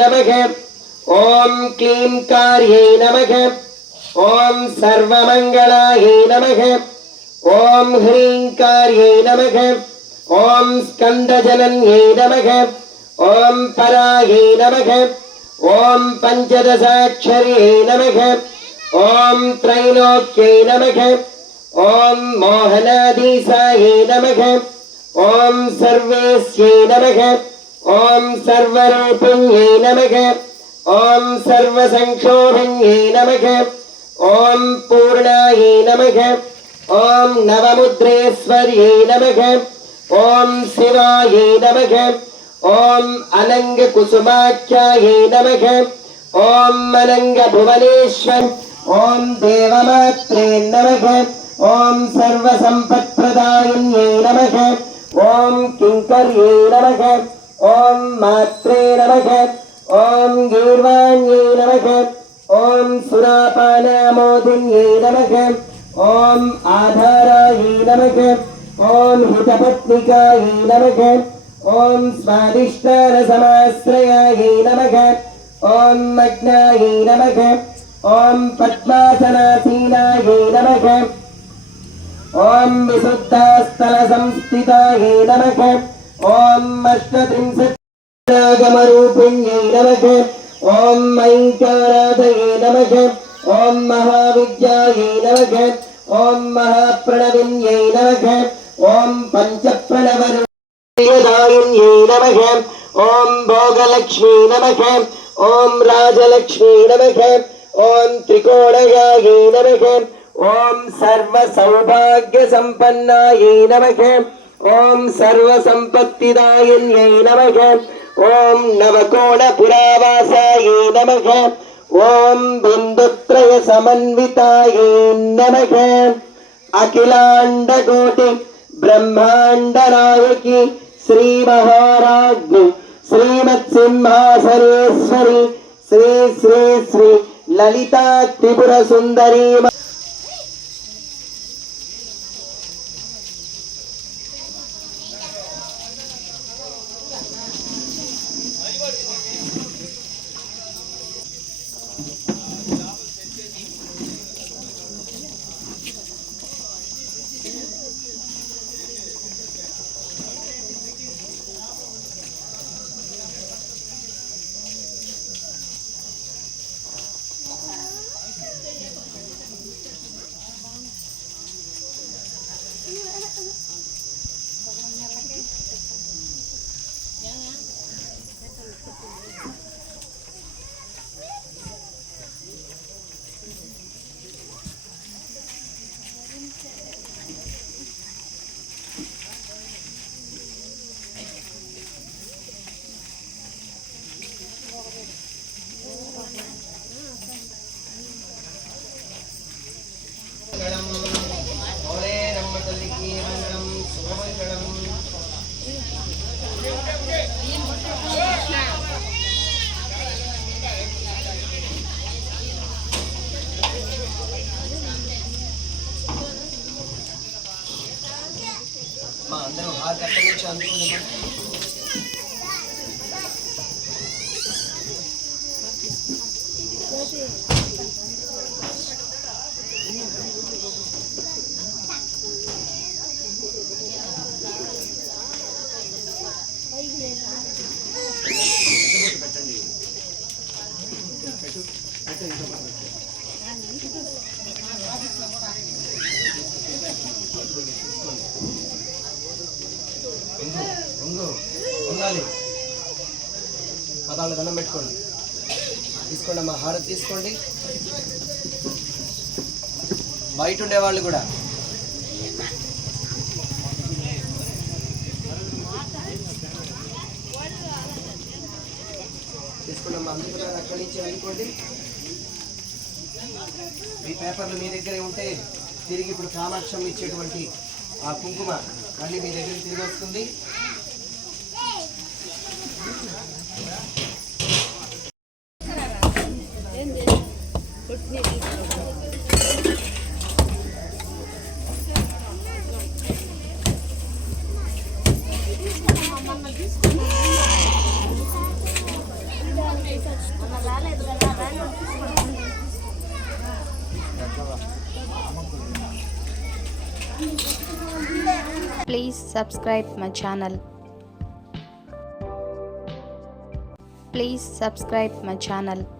नमः। ओम क्लीं कार्ये नमः। ओम सर्वमंगलाये नमः। ओम ह्रीं कार्ये नमः। ओम स्कंदजनन्ये नमः। ओम पराये नमः। ओम पंचदशाक्षर्ये नमः। ओम त्रैलोक्ये नमः। ओम मोहनाधीशाये नमः। ओम सर्वेस्यै नमः। ओम सर्वरूपिण्यै नमः। ओम सर्वसंक्षोभिण्यै नमः। ओम पूर्णायै नमः। ओम नवमुद्रेश्वर्यै नमः। ओम शिवायै नमः। ओम अनंग कुसुमाख्यायै नमः। ओम अनंग भुवनेश्वर। ओम देवमात्रे नमः। ओम सर्वसंपत्प्रदायिन्यै नमः। ओम किंकर्यै नमः। ओम मात्रे नमः। ओम गीर्वाण्यै नमः। ओम सुरापानामोदिन्यै नमः। ओम आधारायै नमः। ओम हितपत्निकायै नमः। ओम स्वादिष्टानसमाश्रयायै नमः। ओम मग्नायै नमः। ओम पद्मासनासीनायै नमः। ओम विशुद्धास्थलसंस्थितायै नमः। ओम अष्टत्रिंशत्नागमरूपिण्यै नमः। ओम ऐङ्काराधये नमः। ओम महाविद्यायै नमः। ओम महाप्रणविन्यै नमः। ओम पंचप्रणवदायिन्यै नमः। ओम भोगलक्ष्मी नमः। ओम राजलक्ष्मी नमः। ओम त्रिकोणयायै नमः। ओम सर्वसौभाग्यसम्पन्नायै नमः। ओम सर्वसम्पत्तिदायिन्यै नमः। ओम नवकोणपुरावासायै नमः। ओम बिन्दुत्रयसमन्वितायै नमः। अखिलाण्डकोटि ब्रह्माण्डनायकी श्री महाराज्ञी श्रीमत्सिंहासनेश्वरी श्री श्री श्री ललिता त्रिपुर सुंदरी అందరూ హార్ కట్ట నుంచి అందుకున్నాం. ఉండాలి పదాలు దండం పెట్టుకోండి. తీసుకోండి అమ్మా, హారతి తీసుకోండి. బయట ఉండేవాళ్ళు కూడా తీసుకోండి అమ్మా. అందుకున్నారు అక్కడి నుంచి అందుకోండి. ఈ పేపర్లు మీ దగ్గరే ఉంటే తిరిగి ఇప్పుడు కామాక్షం ఇచ్చేటువంటి ఆ కుంకుమ మళ్ళీ మీ దగ్గరికి తిరిగి వస్తుంది. Please subscribe my channel. Please subscribe my channel.